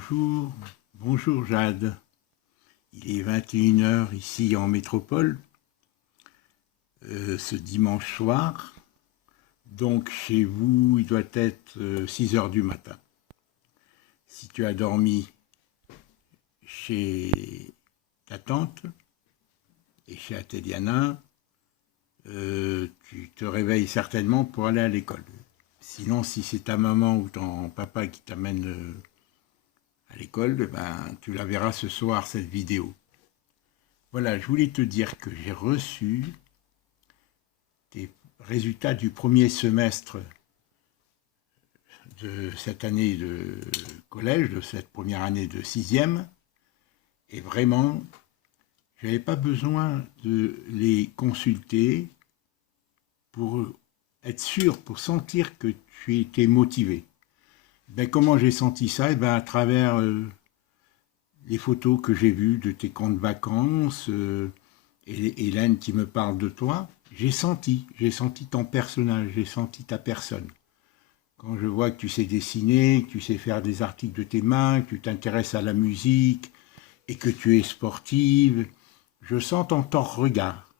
Bonjour, bonjour Jade. Il est 21 heures ici en métropole, ce dimanche soir. Donc chez vous, il doit être 6 heures du matin. Si tu as dormi chez ta tante et chez Athéliana, tu te réveilles certainement pour aller à l'école. Sinon, si c'est ta maman ou ton papa qui t'amène à l'école, ben, tu la verras ce soir, cette vidéo. Voilà, je voulais te dire que j'ai reçu tes résultats du premier semestre de cette année de collège, de cette première année de sixième. Et vraiment, je n'avais pas besoin de les consulter pour être sûr, pour sentir que tu étais motivé. Ben, comment j'ai senti ça? Ben, à travers les photos que j'ai vues de tes camps de vacances, et Hélène qui me parle de toi, j'ai senti ton personnage, j'ai senti ta personne. Quand je vois que tu sais dessiner, que tu sais faire des articles de tes mains, que tu t'intéresses à la musique et que tu es sportive, je sens dans ton regard,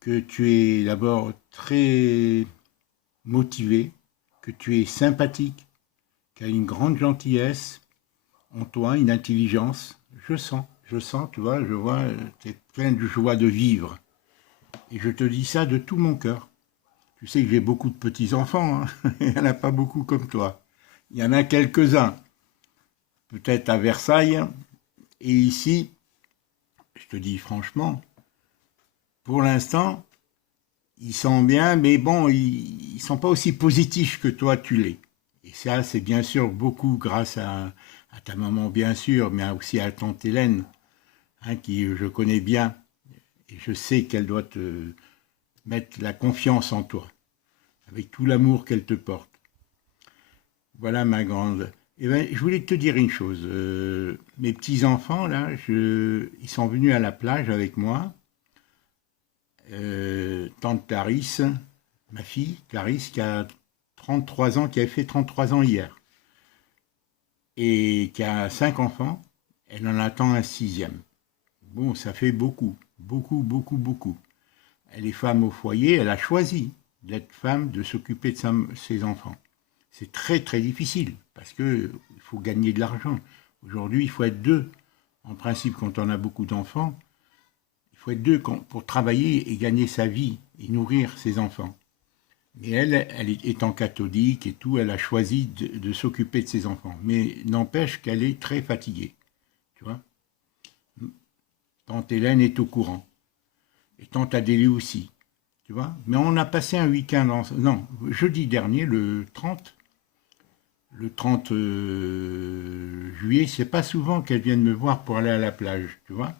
que tu es d'abord très motivé, que tu es sympathique, qu'il y a une grande gentillesse en toi, une intelligence. Je sens, tu vois, je vois, tu es plein de joie de vivre. Et je te dis ça de tout mon cœur. Tu sais que j'ai beaucoup de petits-enfants, hein. Il n'y en a pas beaucoup comme toi. Il y en a quelques-uns, peut-être à Versailles. Et ici, je te dis franchement, pour l'instant, ils sont bien, mais bon, ils ne sont pas aussi positifs que toi tu l'es. Et ça, c'est bien sûr beaucoup grâce à ta maman, bien sûr, mais aussi à tante Hélène, hein, qui je connais bien. Et je sais qu'elle doit te mettre la confiance en toi, avec tout l'amour qu'elle te porte. Voilà, ma grande. Eh ben, je voulais te dire une chose. Mes petits-enfants, là, ils sont venus à la plage avec moi. Tante Clarisse, ma fille, Clarisse, qui a 33 ans, qui avait fait 33 ans hier, et qui a 5 enfants, elle en attend un sixième. Bon, ça fait beaucoup, beaucoup, beaucoup, beaucoup. Elle est femme au foyer, elle a choisi d'être femme, de s'occuper de ses enfants. C'est très, très difficile, parce qu'il faut gagner de l'argent. Aujourd'hui, il faut être deux. En principe, quand on a beaucoup d'enfants, il faut être deux pour travailler et gagner sa vie et nourrir ses enfants. Mais elle étant catholique et tout, elle a choisi de s'occuper de ses enfants. Mais n'empêche qu'elle est très fatiguée. Tu vois, tante Hélène est au courant. Et tante Adélie aussi. Tu vois. Mais on a passé un week-end, non, jeudi dernier, le 30 juillet, c'est pas souvent qu'elles viennent me voir pour aller à la plage, tu vois.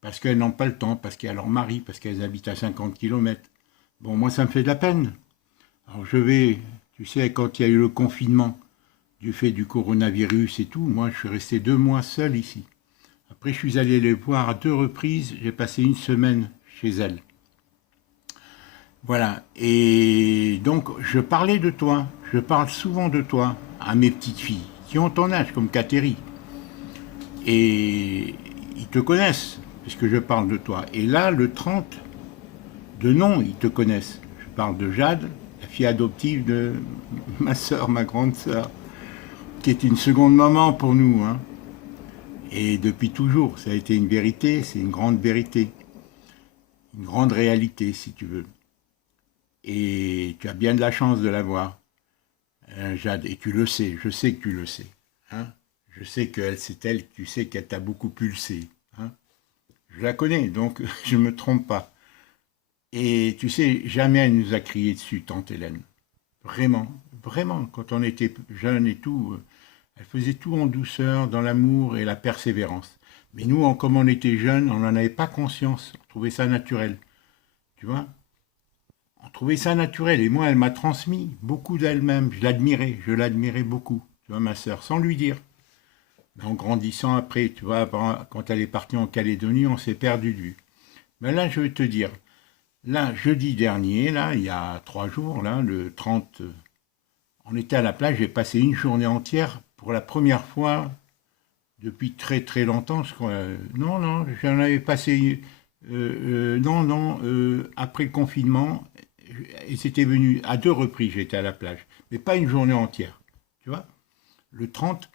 Parce qu'elles n'ont pas le temps, parce qu'il y a leur mari, parce qu'elles habitent à 50 km. Bon, moi, ça me fait de la peine. Alors tu sais, quand il y a eu le confinement du fait du coronavirus et tout, moi je suis resté 2 mois seul ici. Après je suis allé les voir à 2 reprises, j'ai passé une semaine chez elles. Voilà, et donc je parlais de toi, je parle souvent de toi à mes petites filles, qui ont ton âge comme Catherine. Et ils te connaissent, puisque je parle de toi. Et là, le 30, de nom, ils te connaissent. Je parle de Jade, la fille adoptive de ma sœur, ma grande sœur, qui est une seconde maman pour nous, hein. Et depuis toujours, ça a été une vérité, c'est une grande vérité, une grande réalité, si tu veux. Et tu as bien de la chance de l'avoir, hein, Jade, et tu le sais, je sais que tu le sais, hein. Je sais qu'elle, c'est elle, tu sais qu'elle t'a beaucoup pulsé, hein. Je la connais, donc je ne me trompe pas. Et tu sais, jamais elle nous a crié dessus, tante Hélène. Vraiment, vraiment, quand on était jeune et tout, elle faisait tout en douceur, dans l'amour et la persévérance. Mais nous, comme on était jeunes, on n'en avait pas conscience. On trouvait ça naturel. Tu vois? On trouvait ça naturel. Et moi, elle m'a transmis beaucoup d'elle-même. Je l'admirais beaucoup. Tu vois, ma sœur, sans lui dire. Mais en grandissant après, tu vois, quand elle est partie en Calédonie, on s'est perdu de vue. Mais là, je vais te dire, là, jeudi dernier, là, il y a 3 jours, là, le 30 On était à la plage, j'ai passé une journée entière pour la première fois depuis très très longtemps. Je crois. Non, non, j'en avais passé. Non, non, après le confinement, et c'était venu à 2 reprises, j'étais à la plage, mais pas une journée entière. Tu vois, le 30,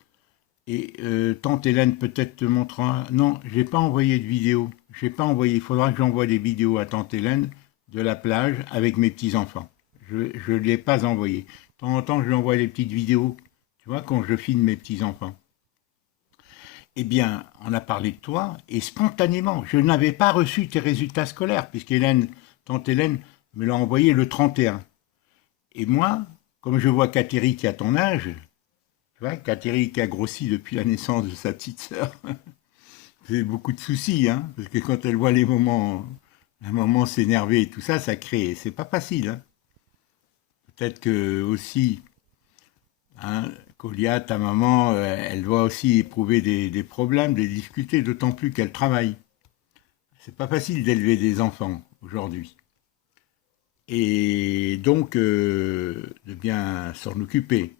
et tante Hélène peut-être te montrera. Non, j'ai pas envoyé de vidéo. J'ai pas envoyé. Il faudra que j'envoie des vidéos à tante Hélène de la plage avec mes petits-enfants. Je ne l'ai pas envoyé. De temps en temps, je lui envoie des petites vidéos, tu vois, quand je filme mes petits-enfants. Eh bien, on a parlé de toi, et spontanément, je n'avais pas reçu tes résultats scolaires, puisque tante Hélène me l'a envoyé le 31. Et moi, comme je vois Catherine qui a ton âge, tu vois, Catherine qui a grossi depuis la naissance de sa petite sœur, j'ai beaucoup de soucis, hein, parce que quand elle voit la maman s'énerver et tout ça, ça crée, c'est pas facile, hein. Peut-être que aussi, hein, Colia, ta maman, elle doit aussi éprouver des problèmes, des difficultés, d'autant plus qu'elle travaille. C'est pas facile d'élever des enfants aujourd'hui. Et donc, de bien s'en occuper.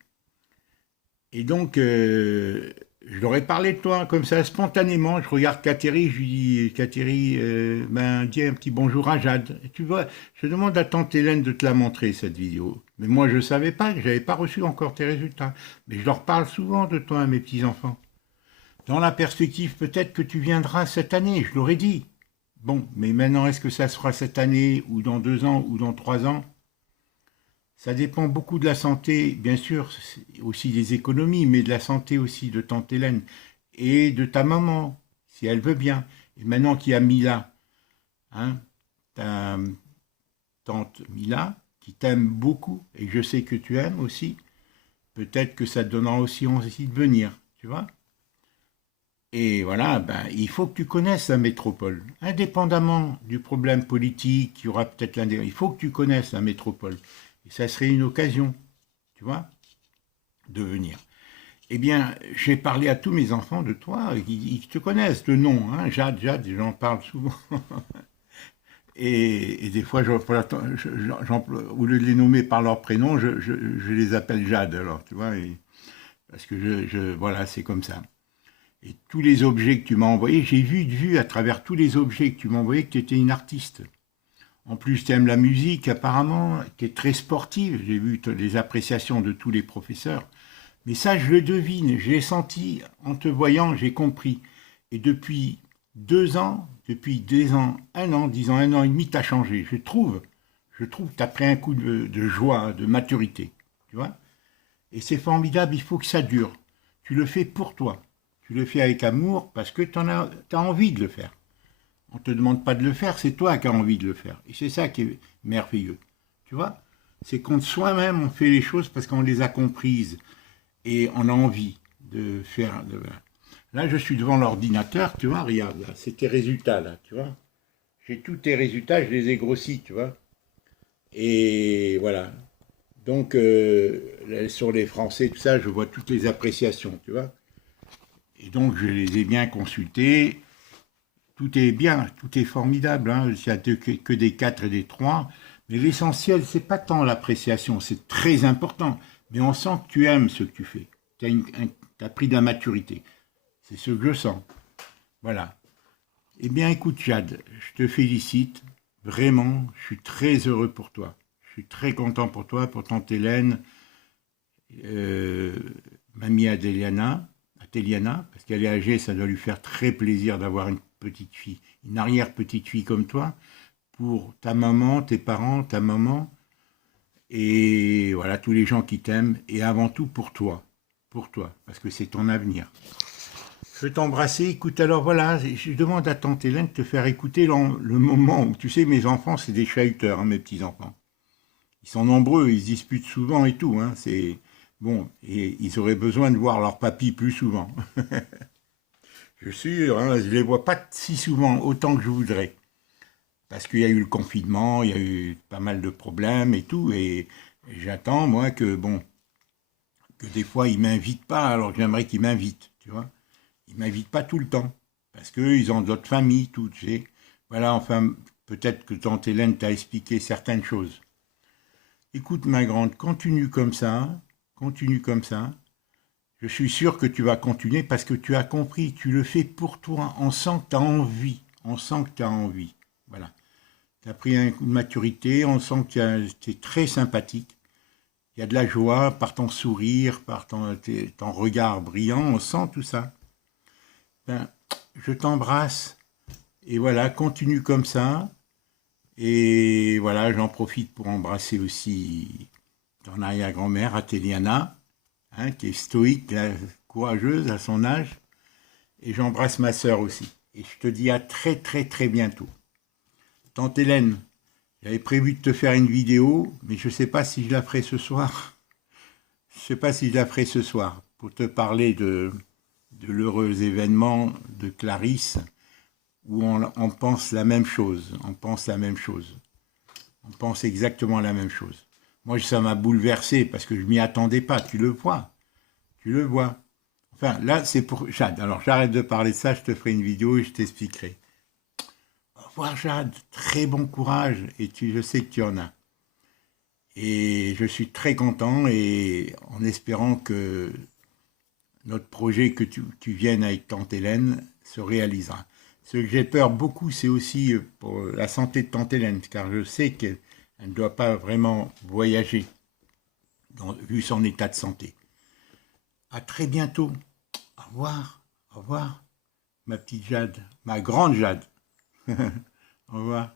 Et donc, je leur ai parlé de toi, comme ça, spontanément. Je regarde Catherine, je lui dis, Catherine, ben, dis un petit bonjour à Jade. Et tu vois, je demande à tante Hélène de te la montrer, cette vidéo. Mais moi, je ne savais pas, je n'avais pas reçu encore tes résultats. Mais je leur parle souvent de toi à mes petits-enfants. Dans la perspective, peut-être que tu viendras cette année, je l'aurais dit. Bon, mais maintenant, est-ce que ça se fera cette année, ou dans 2 ans, ou dans 3 ans? Ça dépend beaucoup de la santé, bien sûr, aussi des économies, mais de la santé aussi de tante Hélène et de ta maman, si elle veut bien. Et maintenant qu'il y a Mila, hein, ta tante Mila, qui t'aime beaucoup, et que je sais que tu aimes aussi, peut-être que ça te donnera aussi envie de venir, tu vois. Et voilà, ben, il faut que tu connaisses la métropole, indépendamment du problème politique, il y aura peut-être il faut que tu connaisses la métropole. Et ça serait une occasion, tu vois, de venir. Eh bien, j'ai parlé à tous mes enfants de toi, ils te connaissent, le nom, hein, Jade, Jade, j'en parle souvent. Et des fois, au lieu de les nommer par leur prénom, je les appelle Jade, alors, tu vois, parce que voilà, c'est comme ça. Et tous les objets que tu m'as envoyés, j'ai vu à travers tous les objets que tu m'as envoyés que tu étais une artiste. En plus, tu aimes la musique, apparemment, tu es très sportive. J'ai vu les appréciations de tous les professeurs. Mais ça, je le devine, je l'ai senti en te voyant, j'ai compris. Et depuis 2 ans, depuis 2 ans, 1 an, 10 ans, 1 an et demi, tu as changé. Je trouve que tu as pris un coup de joie, de maturité. Tu vois? Et c'est formidable, il faut que ça dure. Tu le fais pour toi. Tu le fais avec amour parce que tu as envie de le faire. On ne te demande pas de le faire, c'est toi qui as envie de le faire. Et c'est ça qui est merveilleux. Tu vois? C'est quand soi-même on fait les choses parce qu'on les a comprises et on a envie de faire. Là, je suis devant l'ordinateur, tu vois, regarde, là, c'est tes résultats, là, tu vois. J'ai tous tes résultats, je les ai grossis, tu vois. Et voilà. Donc, sur les Français, tout ça, je vois toutes les appréciations, tu vois. Et donc, je les ai bien consultés. Tout est bien, tout est formidable, hein. Il n'y a que des 4 et des 3. Mais l'essentiel, c'est pas tant l'appréciation, c'est très important. Mais on sent que tu aimes ce que tu fais. Tu as pris de la maturité. C'est ce que je sens. Voilà. Eh bien, écoute, Chad, je te félicite. Vraiment, je suis très heureux pour toi. Je suis très content pour toi, pour tante Hélène, euh, mamie Adéliana, parce qu'elle est âgée, ça doit lui faire très plaisir d'avoir une petite fille, une arrière-petite fille comme toi, pour ta maman, tes parents, ta maman, et voilà, tous les gens qui t'aiment, et avant tout pour toi, parce que c'est ton avenir. Je veux t'embrasser, écoute, alors voilà, je demande à tante Hélène de te faire écouter le moment où, tu sais, mes enfants, c'est des chahuteurs, hein, mes petits-enfants. Ils sont nombreux, ils se disputent souvent et tout, hein, c'est... Bon, et ils auraient besoin de voir leur papy plus souvent. Je suis sûr, hein, je ne les vois pas si souvent, autant que je voudrais. Parce qu'il y a eu le confinement, il y a eu pas mal de problèmes et tout, et j'attends, moi, que des fois, ils ne m'invitent pas, alors que j'aimerais qu'ils m'invitent, tu vois. Ils ne m'invitent pas tout le temps, parce qu'ils ont d'autres familles, tout, tu sais. Voilà, enfin, peut-être que tante Hélène t'a expliqué certaines choses. Écoute, ma grande, continue comme ça, continue comme ça. Je suis sûr que tu vas continuer parce que tu as compris, tu le fais pour toi. On sent que tu as envie. On sent que tu as envie. Voilà. Tu as pris un coup de maturité, on sent que tu es très sympathique. Il y a de la joie par ton sourire, par ton regard brillant, on sent tout ça. Ben, je t'embrasse et voilà, continue comme ça. Et voilà, j'en profite pour embrasser aussi ton arrière-grand-mère, Athéliana, hein, qui est stoïque, courageuse à son âge. Et j'embrasse ma sœur aussi. Et je te dis à très très très bientôt. Tante Hélène, j'avais prévu de te faire une vidéo, mais je ne sais pas si je la ferai ce soir. Je ne sais pas si je la ferai ce soir pour te parler de l'heureux événement de Clarisse où on pense la même chose. On pense la même chose. On pense exactement la même chose. Moi, ça m'a bouleversé parce que je m'y attendais pas. Tu le vois. Tu le vois. Enfin, là, c'est pour Jade. Alors, j'arrête de parler de ça. Je te ferai une vidéo et je t'expliquerai. Au revoir, Jade. Très bon courage. Et je sais que tu en as. Et je suis très content et en espérant que notre projet, que tu viennes avec Tante Hélène, se réalisera. Ce que j'ai peur beaucoup, c'est aussi pour la santé de Tante Hélène, car je sais qu'elle ne doit pas vraiment voyager, vu son état de santé. À très bientôt. Au revoir. Au revoir, ma petite Jade, ma grande Jade. Au revoir.